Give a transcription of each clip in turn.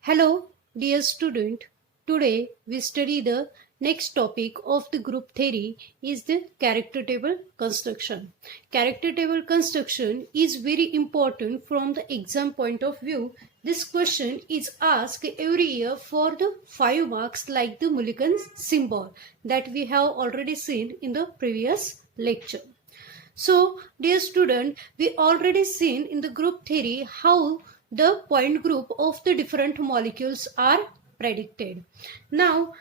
Hello, dear student. Today we study the next topic of the group theory is the character table construction. Character table construction is very important from the exam point of view. This question is asked every year for the 5 marks like the Mulligan's symbol that we have already seen in the previous lecture. So, dear student, we already seen in the group theory how the point group of the different molecules are predicted. Now,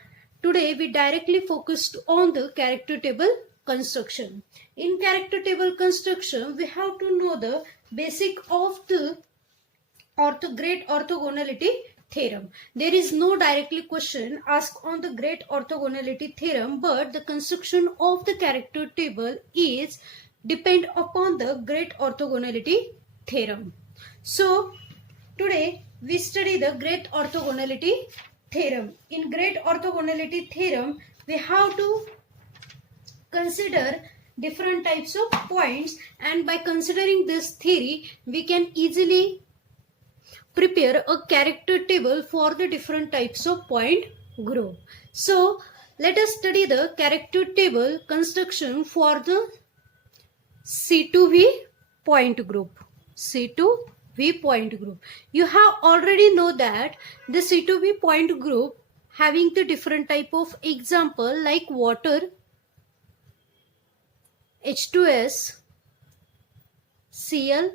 today we directly focused on the character table construction. In character table construction, we have to know the basic of the great orthogonality theorem. There is no directly question asked on the great orthogonality theorem, but the construction of the character table is depend upon the great orthogonality theorem. So today we study the great orthogonality theorem. In great orthogonality theorem, we have to consider different types of points, and by considering this theory we can easily prepare a character table for the different types of point group. So let us study the character table construction for the C2V point group. C2V point group. You have already know that the C2V point group having the different type of example like water, H2S, Cl,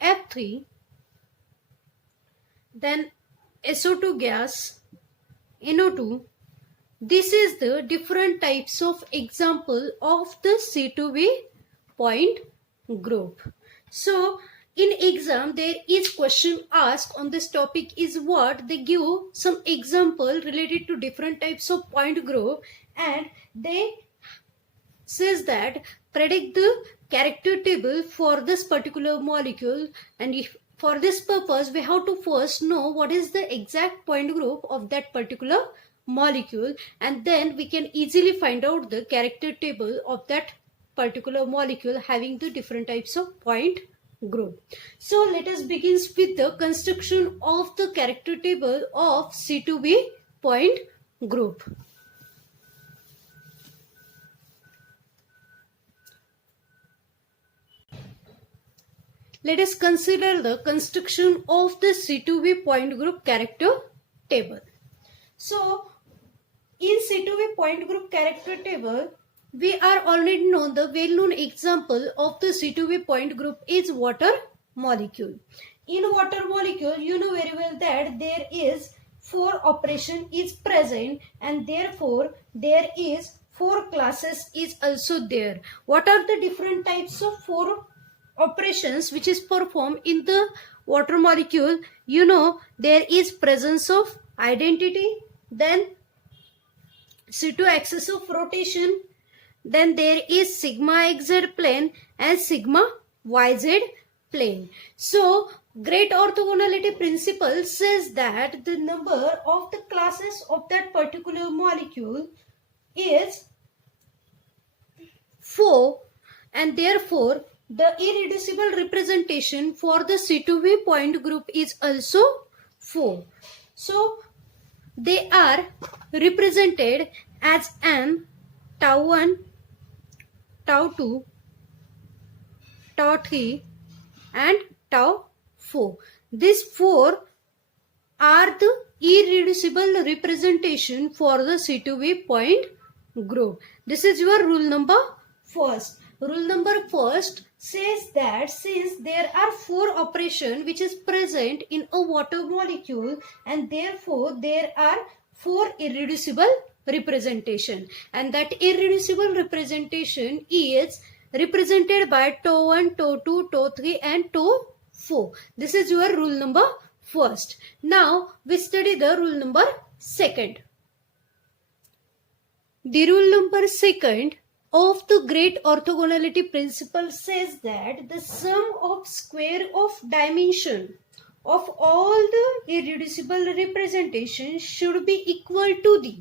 F3, then SO2 gas, NO2. This is the different types of example of the C2V point group. So in exam there is question asked on this topic is what they give some example related to different types of point group, and they says that predict the character table for this particular molecule, and if for this purpose we have to first know what is the exact point group of that particular molecule, and then we can easily find out the character table of that particular molecule having the different types of point group. So let us begin with the construction of the character table of C2V point group. Let us consider the construction of the C2V point group character table. So in C2V point group character table, we are already known the well-known example of the C2V point group is water molecule. In water molecule, you know very well that there is 4 operation is present, and therefore there is 4 classes is also there. What are the different types of 4 operations which is performed in the water molecule? You know there is presence of identity, then C2 axis of rotation, then there is sigma xz plane and sigma yz plane. So great orthogonality principle says that the number of the classes of that particular molecule is 4, and therefore the irreducible representation for the C2V point group is also 4. So they are represented as M, tau 1, tau 2, tau 3 and tau 4. These 4 are the irreducible representation for the C2V point group. This is your rule number first. Rule number first says that since there are 4 operations which is present in a water molecule, and therefore there are 4 irreducible representation, and that irreducible representation is represented by tau 1, tau 2, tau 3 and tau 4. This is your rule number first. Now we study the rule number second. The rule number second of the great orthogonality principle says that the sum of square of dimension of all the irreducible representations should be equal to the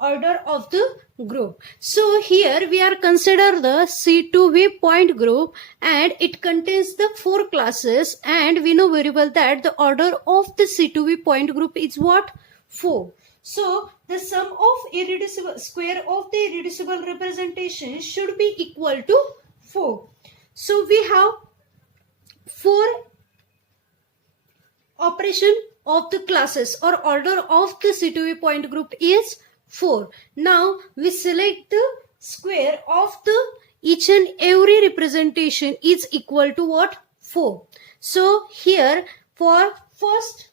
order of the group. So here we are consider the C2V point group, and it contains the 4 classes, and we know very well that the order of the C2V point group is what? 4. So the sum of irreducible square of the irreducible representation should be equal to 4. So we have 4 operation of the classes, or order of the C2V point group is 4. Now we select the square of the each and every representation is equal to what? 4. So here for first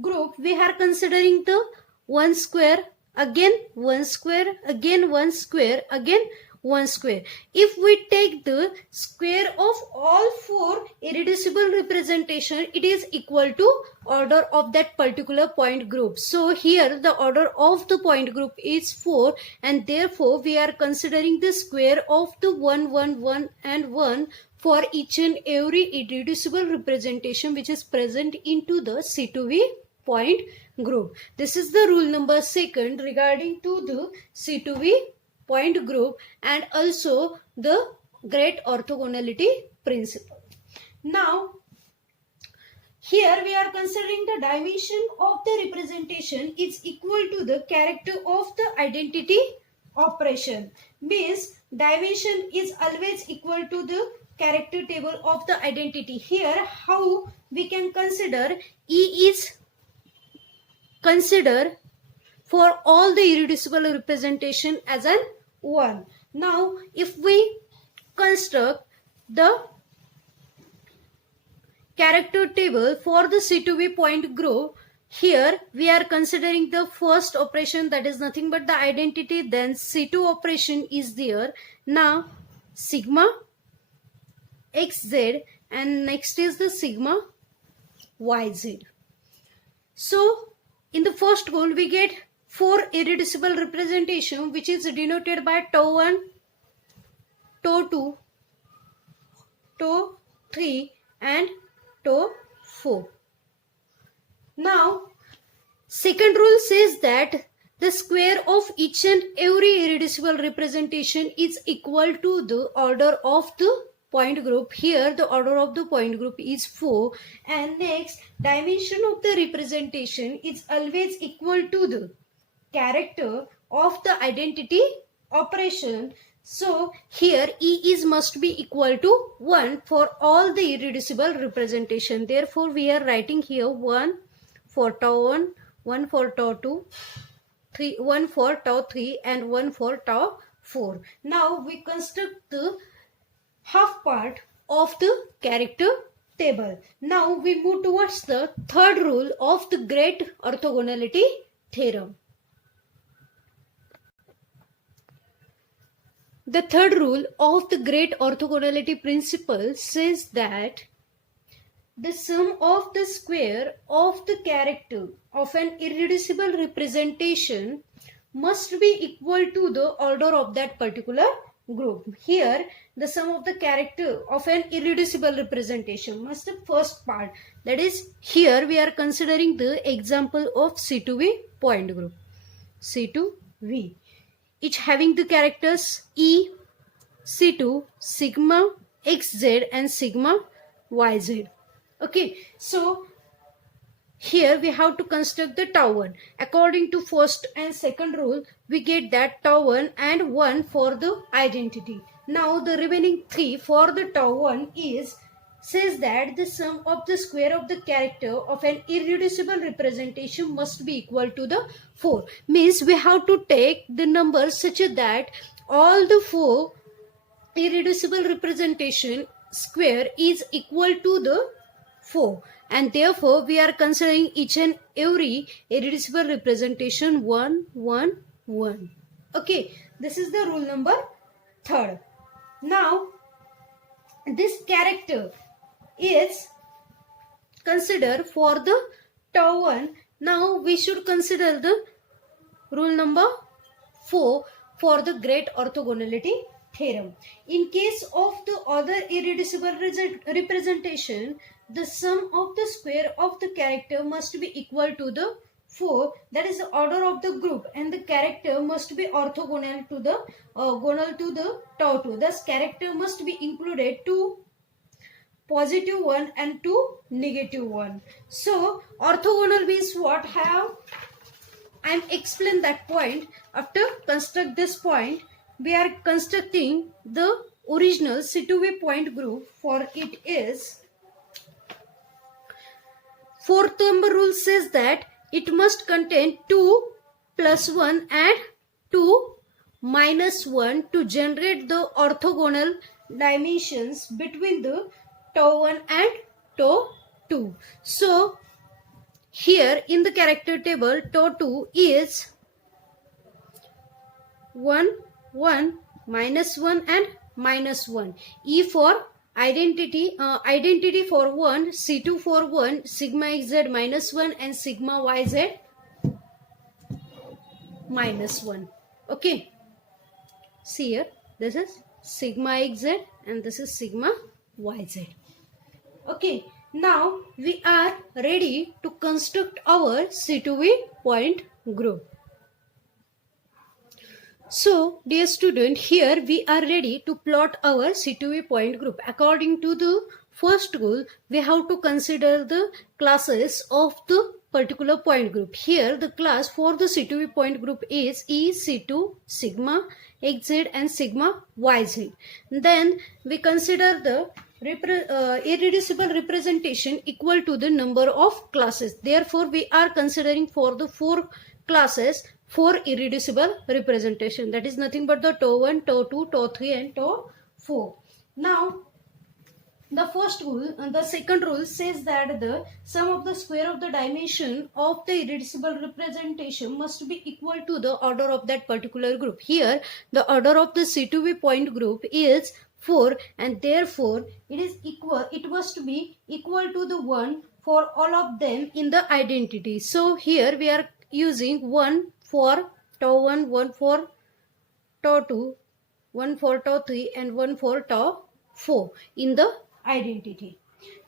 group we are considering the 1 square, again 1 square, again 1 square, again 1 square. If we take the square of all 4 irreducible representation, it is equal to order of that particular point group. So here the order of the point group is 4, and therefore we are considering the square of the 1, 1, 1 and 1 for each and every irreducible representation which is present into the C2V point group. This is the rule number 2 regarding to the C2V point group, and also the great orthogonality principle. Now here we are considering the dimension of the representation is equal to the character of the identity operation. Means dimension is always equal to the character table of the identity. Here how we can consider E is consider for all the irreducible representation as an 1. Now if we construct the character table for the C2V point group, here we are considering the first operation, that is nothing but the identity, then C2 operation is there. Now sigma xz, and next is the sigma yz. So in the first goal we get 4 irreducible representation which is denoted by tau 1, tau 2, tau 3 and tau 4. Now second rule says that the square of each and every irreducible representation is equal to the order of the point group. Here the order of the point group is 4, and next dimension of the representation is always equal to the character of the identity operation. So here E is must be equal to 1 for all the irreducible representation. Therefore we are writing here 1 for tau 1, 1 for tau 2, 1 for tau 3 and 1 for tau 4. Now we construct the half part of the character table. Now we move towards the third rule of the great orthogonality theorem. The third rule of the great orthogonality principle says that the sum of the square of the character of an irreducible representation must be equal to the order of that particular group. Here the sum of the character of an irreducible representation must the first part, that is here we are considering the example of C2V point group, C2V, each having the characters E, C2, sigma xz and sigma yz. Okay, so here we have to construct the tau 1. According to first and second rule, we get that tau 1 and 1 for the identity. Now the remaining 3 for the tau 1 is says that the sum of the square of the character of an irreducible representation must be equal to the 4. Means we have to take the numbers such that all the 4 irreducible representation square is equal to the 4, and therefore we are considering each and every irreducible representation 1, 1, 1. Okay, this is the rule number 3. Now this character is considered for the tau 1. Now we should consider the rule number 4 for the great orthogonality theorem. In case of the other irreducible representation, the sum of the square of the character must be equal to the 4, that is the order of the group, and the character must be orthogonal to the tau 2. Thus character must be included to positive 1 and to negative 1. So orthogonal means what? I am explain that point. After construct this point, we are constructing the original C2V point group. For it is fourth number rule says that it must contain 2 plus 1 and 2 minus 1 to generate the orthogonal dimensions between the tau 1 and tau 2. So here in the character table, tau 2 is 1, 1, minus 1 and minus 1. E for identity for 1, C2 for 1, sigma xz minus 1 and sigma yz minus 1. Okay. See here, this is sigma xz and this is sigma yz. Okay. Now we are ready to construct our C2V point group. So dear student, here we are ready to plot our C2V point group. According to the first rule, we have to consider the classes of the particular point group. Here the class for the C2V point group is E, C2, sigma, xz and sigma yz. Then we consider the irreducible representation equal to the number of classes. Therefore, we are considering for the 4 classes 4 irreducible representation. That is nothing but the tau 1, tau 2, tau 3 and tau 4. Now, the first rule, the second rule says that the sum of the square of the dimension of the irreducible representation must be equal to the order of that particular group. Here, the order of the C2V point group is 4 and therefore it must be equal to the 1 for all of them in the identity. So here we are using 1 for tau 1, 1 for tau 2, 1 for tau 3 and 1 for tau 4 in the identity.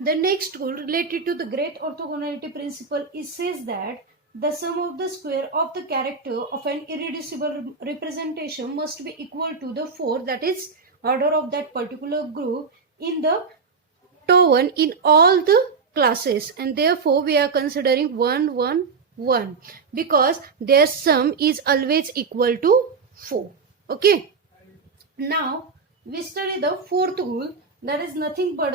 The next rule related to the great orthogonality principle says that the sum of the square of the character of an irreducible representation must be equal to the 4, that is order of that particular group in the tau 1 in all the classes, and therefore we are considering 1, 1, 1 because their sum is always equal to 4. Okay. Now we study the fourth rule, that is nothing but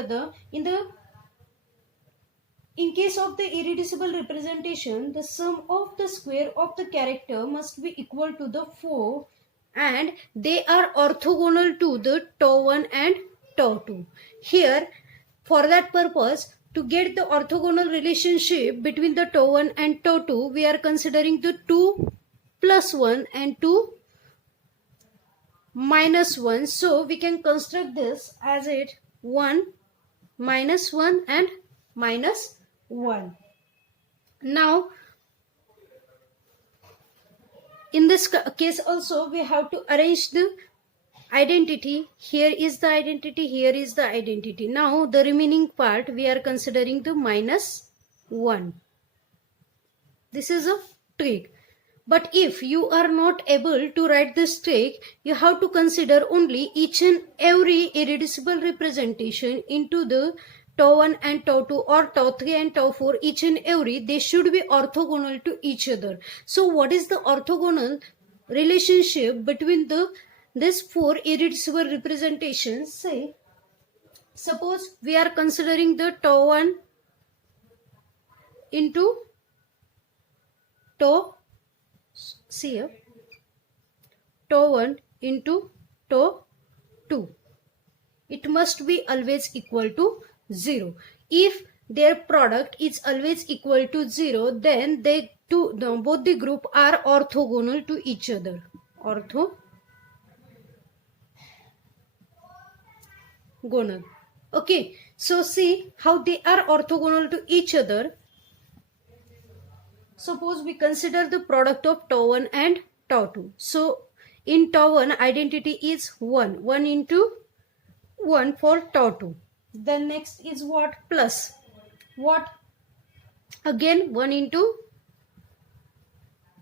in case of the irreducible representation, the sum of the square of the character must be equal to the 4 and they are orthogonal to the tau 1 and tau 2. Here, for that purpose, to get the orthogonal relationship between the tau 1 and tau 2, we are considering the 2 plus 1 and 2 minus 1. So we can construct this as it 1 minus 1 and minus 1. Now in this case also we have to arrange the identity. Here is the identity, here is the identity. Now the remaining part we are considering the minus 1. This is a trick. But if you are not able to write this trick, you have to consider only each and every irreducible representation into the tau 1 and tau 2 or tau 3 and tau 4, each and every, they should be orthogonal to each other. So what is the orthogonal relationship between this 4 irreducible representations? Say, suppose we are considering the tau 1 into tau, see here, tau 1 into tau 2. It must be always equal to 0. If their product is always equal to 0, then both the group are orthogonal to each other. Orthogonal. Okay, so see how they are orthogonal to each other. Suppose we consider the product of tau 1 and tau 2. So in tau 1 identity is 1. 1 into 1 for tau 2. Then next is what? Plus. What? Again 1 into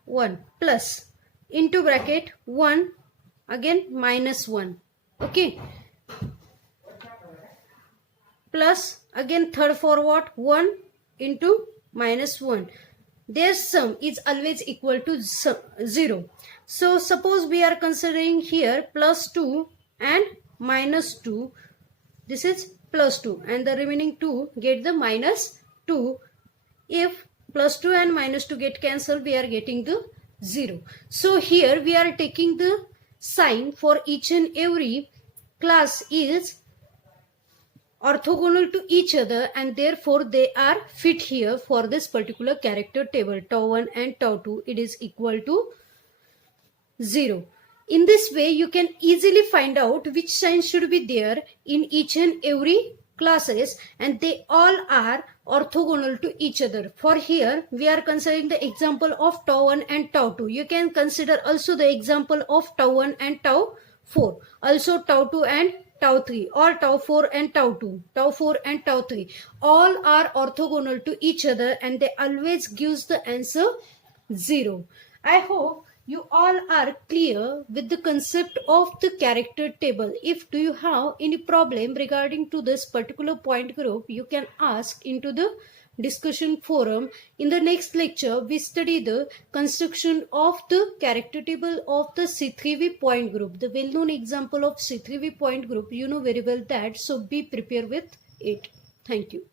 1 plus into bracket 1 again minus 1, okay, plus again third forward 1 into minus 1. Their sum is always equal to 0. So suppose we are considering here plus 2 and minus 2. This is plus 2 and the remaining 2 get the minus 2. If plus 2 and minus 2 get cancelled, we are getting the 0. So here we are taking the sign for each and every class is orthogonal to each other, and therefore they are fit here for this particular character table. Tau 1 and tau 2, it is equal to 0. In this way you can easily find out which sign should be there in each and every classes, and they all are orthogonal to each other. For here we are considering the example of tau 1 and tau 2. You can consider also the example of tau 1 and tau 4, also tau 2 and tau 3, or tau 4 and tau 2, tau 4 and tau 3. All are orthogonal to each other and they always gives the answer 0. I hope you all are clear with the concept of the character table. If do you have any problem regarding to this particular point group, you can ask into the discussion forum. In the next lecture, we study the construction of the character table of the C3V point group. The well-known example of C3V point group, you know very well that, so be prepared with it. Thank you.